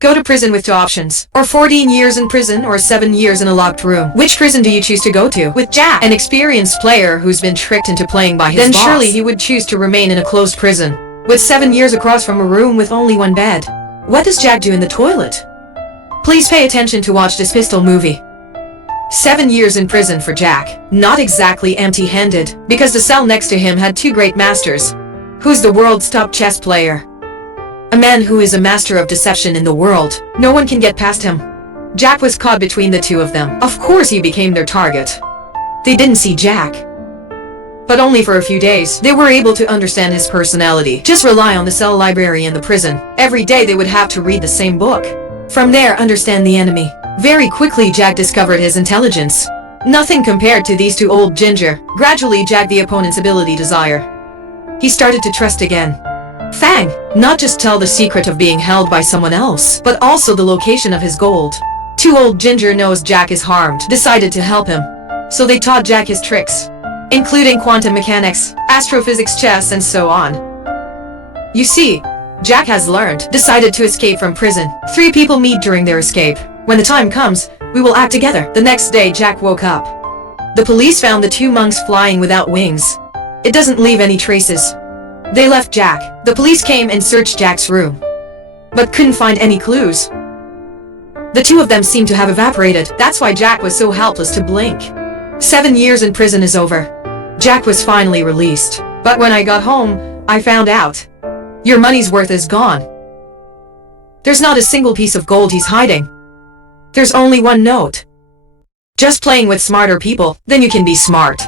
Go to prison with two options. Or 14 years in prison or 7 years in a locked room. Which prison do you choose to go to? With Jack, an experienced player who's been tricked into playing by his boss, then surely he would choose to remain in a closed prison. With 7 years across from a room with only one bed. What does Jack do in the toilet? Please pay attention to watch this Pistol movie. 7 years in prison for Jack. Not exactly empty-handed, because the cell next to him had two great masters. Who's the world's top chess player? A man who is a master of deception in the world. No one can get past him. Jack was caught between the two of them. Of course he became their target. They didn't see Jack. But only for a few days. They were able to understand his personality. Just rely on the cell library in the prison. Every day they would have to read the same book. From there, understand the enemy. Very quickly Jack discovered his intelligence. Nothing compared to these two old ginger. Gradually Jack the opponent's ability desire. He started to trust again. Fang, not just tell the secret of being held by someone else, but also the location of his gold. Two old ginger knows Jack is harmed, decided to help him. So they taught Jack his tricks, including quantum mechanics, astrophysics, chess, and so on. You see, Jack has learned, decided to escape from prison. 3 people meet during their escape. When the time comes, we will act together. The next day Jack woke up. The police found the 2 monks flying without wings. It doesn't leave any traces. They left Jack. The police came and searched Jack's room, but couldn't find any clues. The 2 of them seemed to have evaporated. That's why Jack was so helpless to blink. 7 years in prison is over. Jack was finally released. But when I got home, I found out. Your money's worth is gone. There's not a single piece of gold he's hiding. There's only one note. Just playing with smarter people, then you can be smart.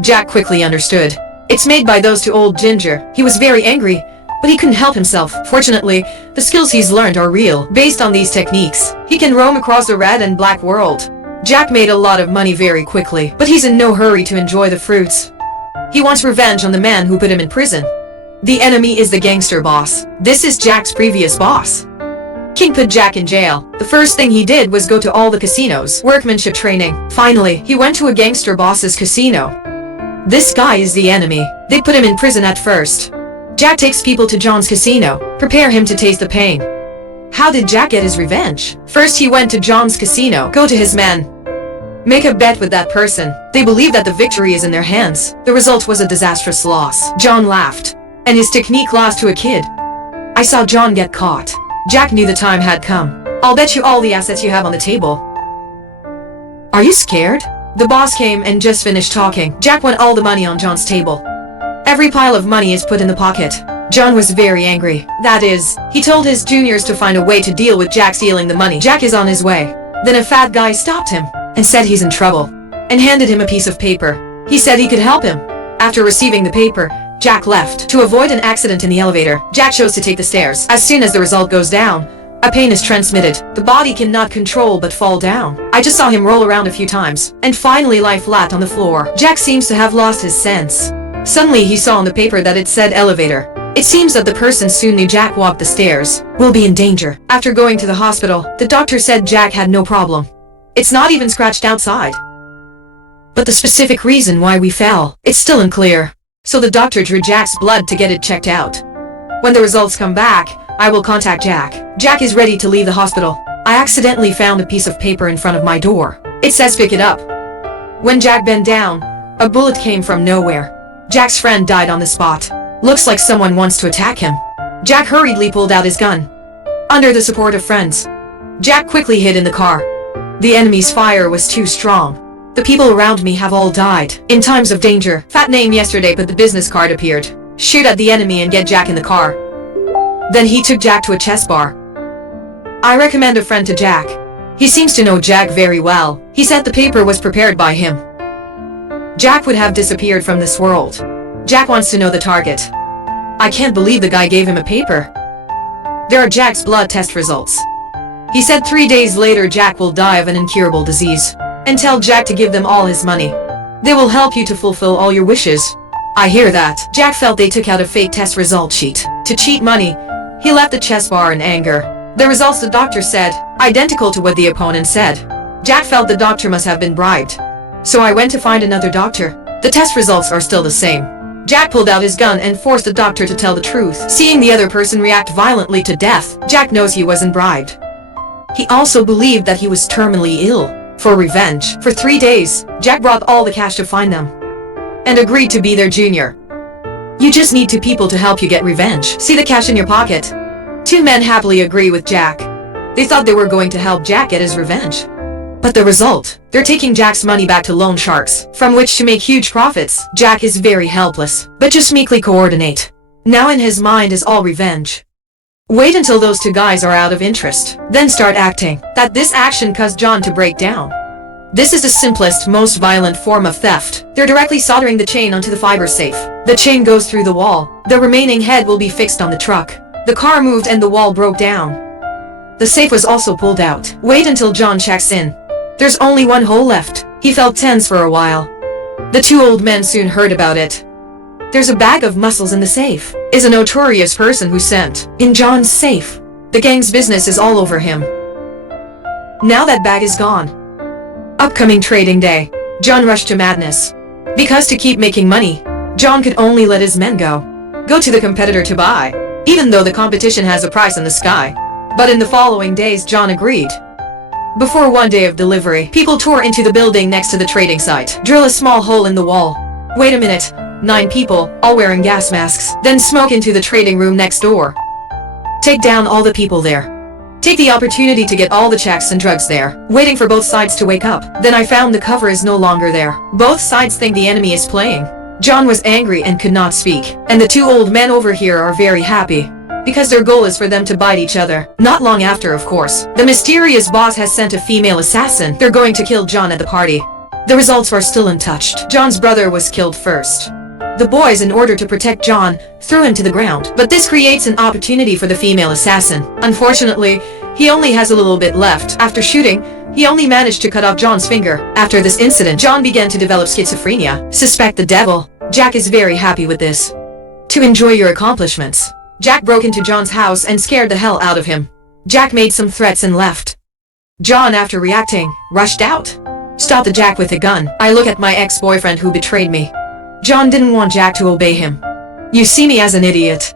Jack quickly understood. It's made by those 2 old ginger. He was very angry, but he couldn't help himself. Fortunately, the skills he's learned are real. Based on these techniques, he can roam across the red and black world. Jack made a lot of money very quickly, but he's in no hurry to enjoy the fruits. He wants revenge on the man who put him in prison. The enemy is the gangster boss. This is Jack's previous boss. King put Jack in jail. The first thing he did was go to all the casinos, workmanship training. Finally, he went to a gangster boss's casino. This guy is the enemy. They put him in prison at first. Jack takes people to John's casino, prepare him to taste the pain. How did Jack get his revenge? First he went to John's casino, go to his men. Make a bet with that person. They believe that the victory is in their hands. The result was a disastrous loss. John laughed, and his technique lost to a kid. I saw John get caught. Jack knew the time had come. I'll bet you all the assets you have on the table. Are you scared? The boss came and just finished talking. Jack won all the money on John's table. Every pile of money is put in the pocket. John was very angry. That is, he told his juniors to find a way to deal with Jack stealing the money. Jack is on his way. Then a fat guy stopped him and said he's in trouble and handed him a piece of paper. He said he could help him. After receiving the paper, Jack left. To avoid an accident in the elevator, Jack chose to take the stairs. As soon as the result goes down, a pain is transmitted. The body cannot control but fall down. I just saw him roll around a few times and finally lie flat on the floor. Jack seems to have lost his sense. Suddenly he saw on the paper that it said elevator. It seems that the person soon knew Jack walked the stairs will be in danger. After going to the hospital, the doctor said Jack had no problem. It's not even scratched outside. But the specific reason why we fell, it's still unclear. So the doctor drew Jack's blood to get it checked out. When the results come back, I will contact Jack. Jack is ready to leave the hospital. I accidentally found a piece of paper in front of my door. It says pick it up. When Jack bent down, a bullet came from nowhere. Jack's friend died on the spot. Looks like someone wants to attack him. Jack hurriedly pulled out his gun. Under the support of friends, Jack quickly hid in the car. The enemy's fire was too strong. The people around me have all died. In times of danger, fat name yesterday but the business card appeared. Shoot at the enemy and get Jack in the car. Then he took Jack to a chess bar. I recommend a friend to Jack. He seems to know Jack very well. He said the paper was prepared by him. Jack would have disappeared from this world. Jack wants to know the target. I can't believe the guy gave him a paper. There are Jack's blood test results. He said 3 days later Jack will die of an incurable disease. And tell Jack to give them all his money. They will help you to fulfill all your wishes. I hear that. Jack felt they took out a fake test result sheet. To cheat money, he left the chess bar in anger. The results the doctor said, identical to what the opponent said. Jack felt the doctor must have been bribed. So I went to find another doctor. The test results are still the same. Jack pulled out his gun and forced the doctor to tell the truth. Seeing the other person react violently to death, Jack knows he wasn't bribed. He also believed that he was terminally ill. For revenge, for 3 days, Jack brought all the cash to find them and agreed to be their junior. You just need 2 people to help you get revenge. See the cash in your pocket? 2 men happily agree with Jack. They thought they were going to help Jack get his revenge. But the result? They're taking Jack's money back to loan sharks, from which to make huge profits. Jack is very helpless, but just meekly coordinate. Now in his mind is all revenge. Wait until those 2 guys are out of interest, then start acting. That this action caused John to break down. This is the simplest, most violent form of theft. They're directly soldering the chain onto the fiber safe. The chain goes through the wall. The remaining head will be fixed on the truck. The car moved and the wall broke down. The safe was also pulled out. Wait until John checks in. There's only 1 hole left. He felt tense for a while. The 2 old men soon heard about it. There's a bag of muscles in the safe. Is a notorious person who sent in John's safe. The gang's business is all over him. Now that bag is gone. Upcoming trading day. John rushed to madness. Because to keep making money, John could only let his men go to the competitor to buy, even though the competition has a price in the sky. But in the following days, John agreed. Before 1 day of delivery, people tore into the building next to the trading site. Drill a small hole in the wall. Wait a minute. 9 people, all wearing gas masks, then smoke into the trading room next door. Take down all the people there. Take the opportunity to get all the checks and drugs there, waiting for both sides to wake up. Then I found the cover is no longer there. Both sides think the enemy is playing. John was angry and could not speak, and the 2 old men over here are very happy, because their goal is for them to bite each other. Not long after, of course, the mysterious boss has sent a female assassin. They're going to kill John at the party. The results are still untouched. John's brother was killed first. The boys, in order to protect John, threw him to the ground. But this creates an opportunity for the female assassin. Unfortunately, he only has a little bit left. After shooting, he only managed to cut off John's finger. After this incident, John began to develop schizophrenia. Suspect the devil. Jack is very happy with this. To enjoy your accomplishments, Jack broke into John's house and scared the hell out of him. Jack made some threats and left. John, after reacting, rushed out. Stopped the Jack with a gun. I look at my ex-boyfriend who betrayed me. John didn't want Jack to obey him. You see me as an idiot.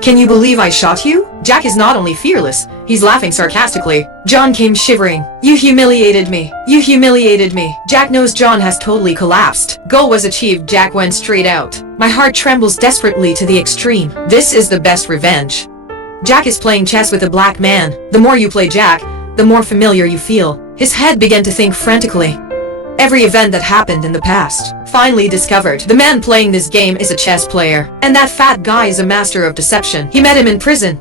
Can you believe I shot you? Jack is not only fearless, he's laughing sarcastically. John came shivering. You humiliated me. You humiliated me. Jack knows John has totally collapsed. Goal was achieved. Jack went straight out. My heart trembles desperately to the extreme. This is the best revenge. Jack is playing chess with a black man. The more you play Jack, the more familiar you feel. His head began to think frantically. Every event that happened in the past. Finally discovered, the man playing this game is a chess player. And that fat guy is a master of deception. He met him in prison.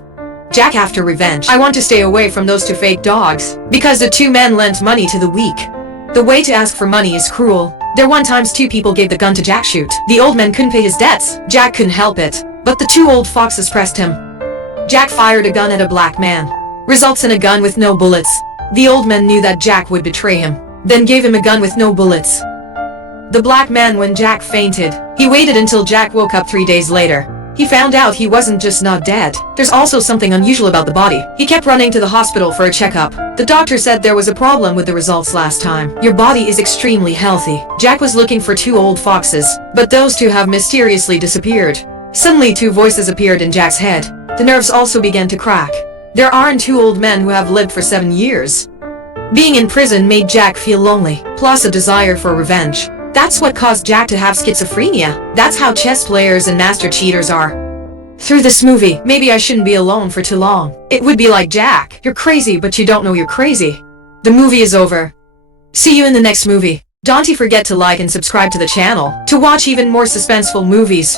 Jack after revenge. I want to stay away from those 2 fake dogs. Because the 2 men lent money to the weak. The way to ask for money is cruel. There one times 2 people gave the gun to Jack shoot. The old man couldn't pay his debts. Jack couldn't help it. But the 2 old foxes pressed him. Jack fired a gun at a black man. Results in a gun with no bullets. The old man knew that Jack would betray him, then gave him a gun with no bullets. The black man, when Jack fainted, he waited until Jack woke up 3 days later. He found out he wasn't just not dead. There's also something unusual about the body. He kept running to the hospital for a checkup. The doctor said there was a problem with the results last time. Your body is extremely healthy. Jack was looking for 2 old foxes, but those 2 have mysteriously disappeared. Suddenly 2 voices appeared in Jack's head. The nerves also began to crack. There aren't 2 old men who have lived for 7 years. Being in prison made Jack feel lonely, plus a desire for revenge. That's what caused Jack to have schizophrenia. That's how chess players and master cheaters are. Through this movie, maybe I shouldn't be alone for too long. It would be like, Jack, you're crazy but you don't know you're crazy. The movie is over. See you in the next movie. Don't forget to like and subscribe to the channel to watch even more suspenseful movies.